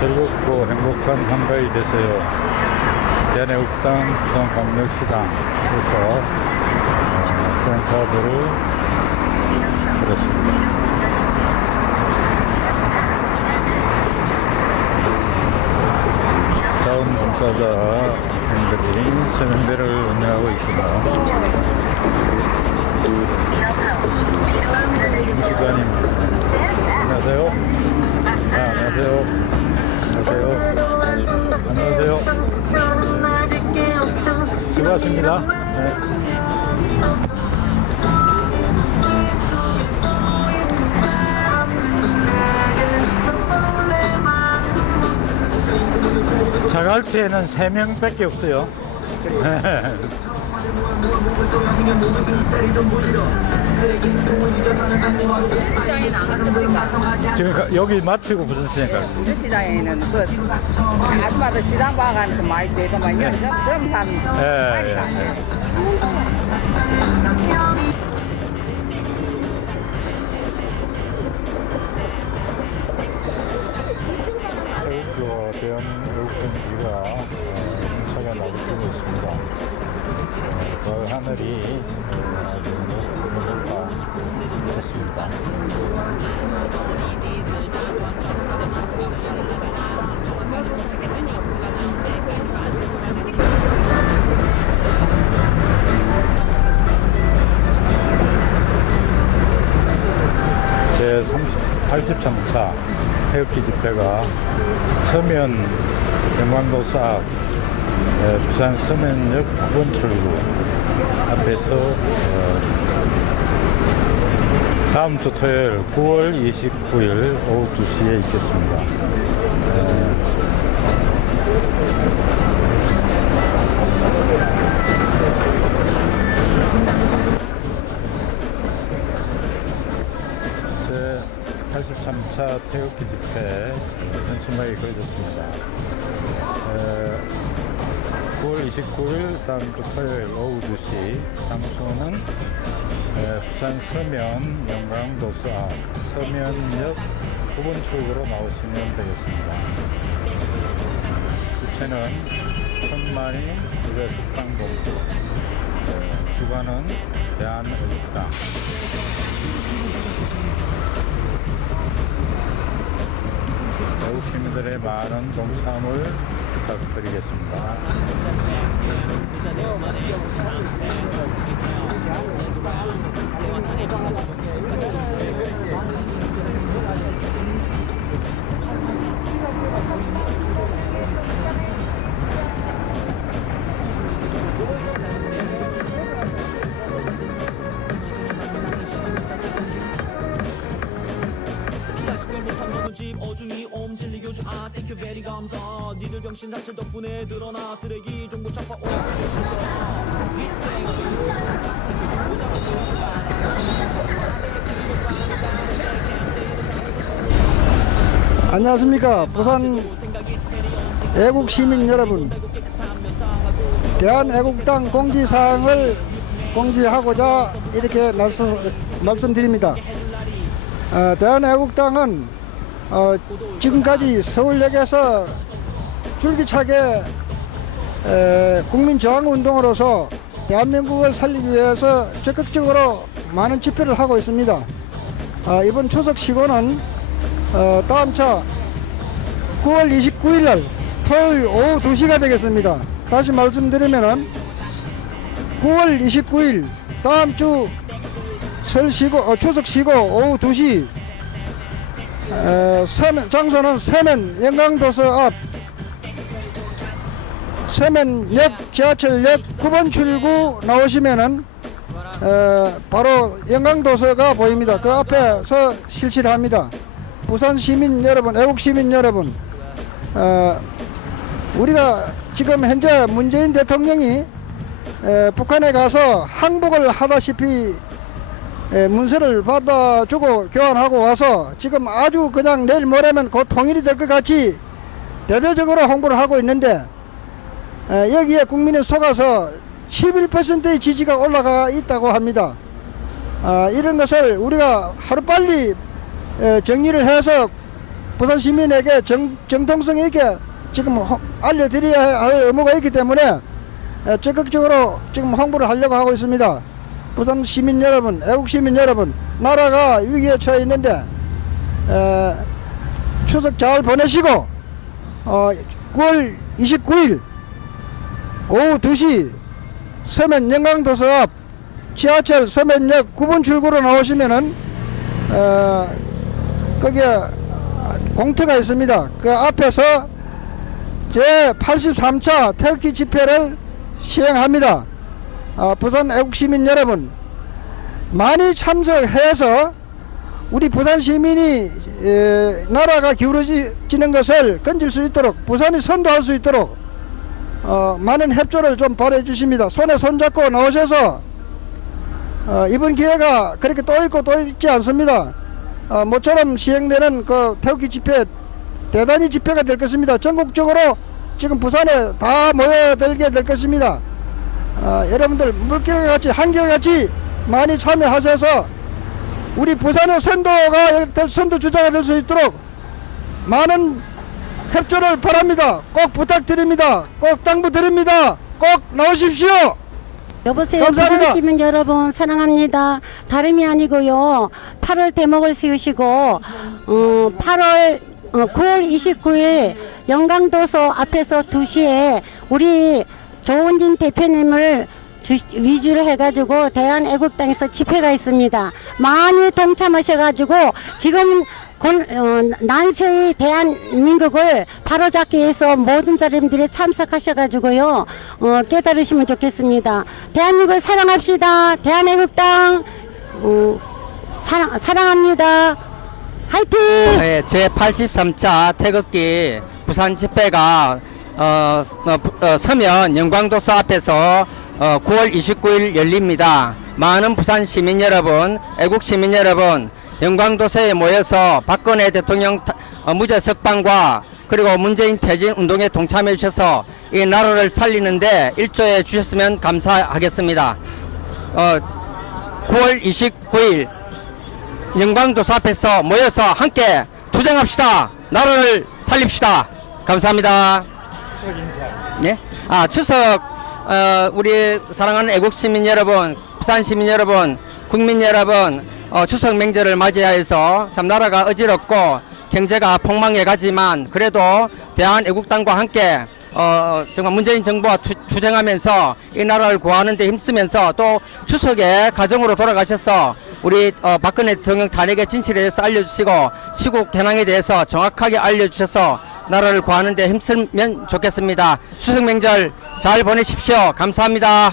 즐겁고 행복한 한가위 되세요. 대내국당 부산광역시당에서 어, 프랜카드를 드렸습니다. 자원봉사자분들이 세면대를 운영하고. 이 시간입니다. 안녕하세요. 아, 안녕하세요. 안녕하세요. 안녕하세요. 네. 수고하십니다. 네. 자갈치에는 3명밖에 없어요. 시장에는 안 갔습니까? 지금 가- 여기 마치고 무슨 시간 갈 시장에는 그 아줌마들 시장 봐가면서 많이 되더만 네. 이런 점, 점 사는 예, 예, 예. 대한 외국경기가 행사가 나오고 있습니다. 어, 그 하늘이 노을과 좋습니다. 제 83차 태극기 집회가 서면 영광도사 앞, 에, 부산 서면역 9번 출구 앞에서 어, 다음 주 토요일 9월 29일 오후 2시에 있겠습니다. 에, 제 83차 태극기 집회 현수막이 걸렸습니다. 에, 9월 29일 다음 주 토요일 오후 2시 장소는 에, 부산 서면 영광도서 앞 서면역 9번 출구로 나오시면 되겠습니다. 주체는 천만이 의회 국방본부 에, 주관은 대한의국당 외국 시민들의 많은 동참을 부탁드리겠습니다. 집 어중이 옴 진리 교주 아 땡큐 베리 감사. 니들 병신 사실 덕분에 드러나 쓰레기 종고 잡아 오 진짜. 안녕하십니까. 부산 애국 시민 여러분. 대한애국당 공지사항을 공지하고자 이렇게 말씀, 말씀드립니다. 어, 대한애국당은 어, 지금까지 서울역에서 줄기차게 에, 국민 저항 운동으로서 대한민국을 살리기 위해서 적극적으로 많은 집회를 하고 있습니다 어, 이번 추석 시고는 어, 다음 차 9월 29일 날 토요일 오후 2시가 되겠습니다. 다시 말씀드리면은 9월 29일 다음 주 설 쉬고 어, 추석 쉬고 오후 2시 에, 서면, 장소는 서면 영광도서 앞 서면역 지하철역 9번 출구 나오시면은 에, 바로 영광도서가 보입니다. 그 앞에서 실시를 합니다. 부산 시민 여러분, 애국 시민 여러분, 어, 우리가 지금 현재 문재인 대통령이 에, 북한에 가서 항복을 하다시피 에, 문서를 받아주고 교환하고 와서 지금 아주 그냥 내일 모레면 곧 통일이 될 것 같이 대대적으로 홍보를 하고 있는데 에, 여기에 국민이 속아서 11%의 지지가 올라가 있다고 합니다. 아, 이런 것을 우리가 하루빨리 에, 정리를 해서 부산 시민에게 정, 정통성 있게 지금 호- 알려드려야 할 의무가 있기 때문에 에, 적극적으로 지금 홍보를 하려고 하고 있습니다. 부산 시민 여러분, 애국 시민 여러분, 나라가 위기에 처해 있는데 에, 추석 잘 보내시고 어, 9월 29일 오후 2시 서면 영광도서 앞 지하철 서면역 9번 출구로 나오시면은 어, 거기에 공터가 있습니다. 그 앞에서 제 83차 태극기 집회를 시행합니다. 아, 부산 애국시민 여러분 많이 참석해서 우리 부산 시민이 에, 나라가 기울어지는 것을 건질 수 있도록 부산이 선도할 수 있도록 어, 많은 협조를 좀 바래 주십니다. 손에 손잡고 나오셔서 어, 이번 기회가 그렇게 또 있고 또 있지 않습니다. 어, 모처럼 시행되는 그 태극기 집회 대단히 집회가 될 것입니다. 전국적으로 지금 부산에 다 모여들게 될 것입니다. 어, 여러분들 물결같이 한결같이 많이 참여하셔서 우리 부산의 선도가 될 선도 주자가 될 수 있도록 많은 협조를 바랍니다. 꼭 부탁드립니다. 꼭 당부드립니다. 꼭 나오십시오. 여보세요. 감사합니다. 부산 시민 여러분 사랑합니다. 다름이 아니고요. 8월 대목을 세우시고 어, 8월 어, 9월 29일 영광도서 앞에서 2시에 우리 조은진 대표님을 주, 위주로 해가지고 대한애국당에서 집회가 있습니다. 많이 동참하셔가지고 지금 곤- 어, 난세의 대한민국을 바로잡기 위해서 모든 사람들이 참석하셔가지고요 어, 깨달으시면 좋겠습니다. 대한민국을 사랑합시다. 대한애국당 어, 사랑, 사랑합니다. 화이팅! 네, 제 83차 태극기 부산 집회가 어, 어, 부- 어, 서면 영광도서 앞에서 어, 9월 29일 열립니다. 많은 부산 시민 여러분, 애국 시민 여러분, 영광도서에 모여서 박근혜 대통령 타- 어, 무죄 석방과 그리고 문재인 퇴진 운동에 동참해 주셔서 이 나라를 살리는데 일조해 주셨으면 감사하겠습니다. 어, 9월 29일 영광도서 앞에서 모여서 함께 투쟁합시다. 나라를 살립시다. 감사합니다. 네? 아 추석 어, 우리 사랑하는 애국 시민 여러분, 부산 시민 여러분, 국민 여러분, 어, 추석 명절을 맞이하여서 참 나라가 어지럽고 경제가 폭망해 가지만 그래도 대한 애국당과 함께 어, 정말 문재인 정부와 투, 투쟁하면서 이 나라를 구하는 데 힘쓰면서 또 추석에 가정으로 돌아가셔서 우리 어, 박근혜 대통령 탄핵의 진실에 대해서 알려주시고 시국 현황에 대해서 정확하게 알려주셔서 나라를 구하는 데 힘쓰면 좋겠습니다. 추석 명절 잘 보내십시오. 감사합니다.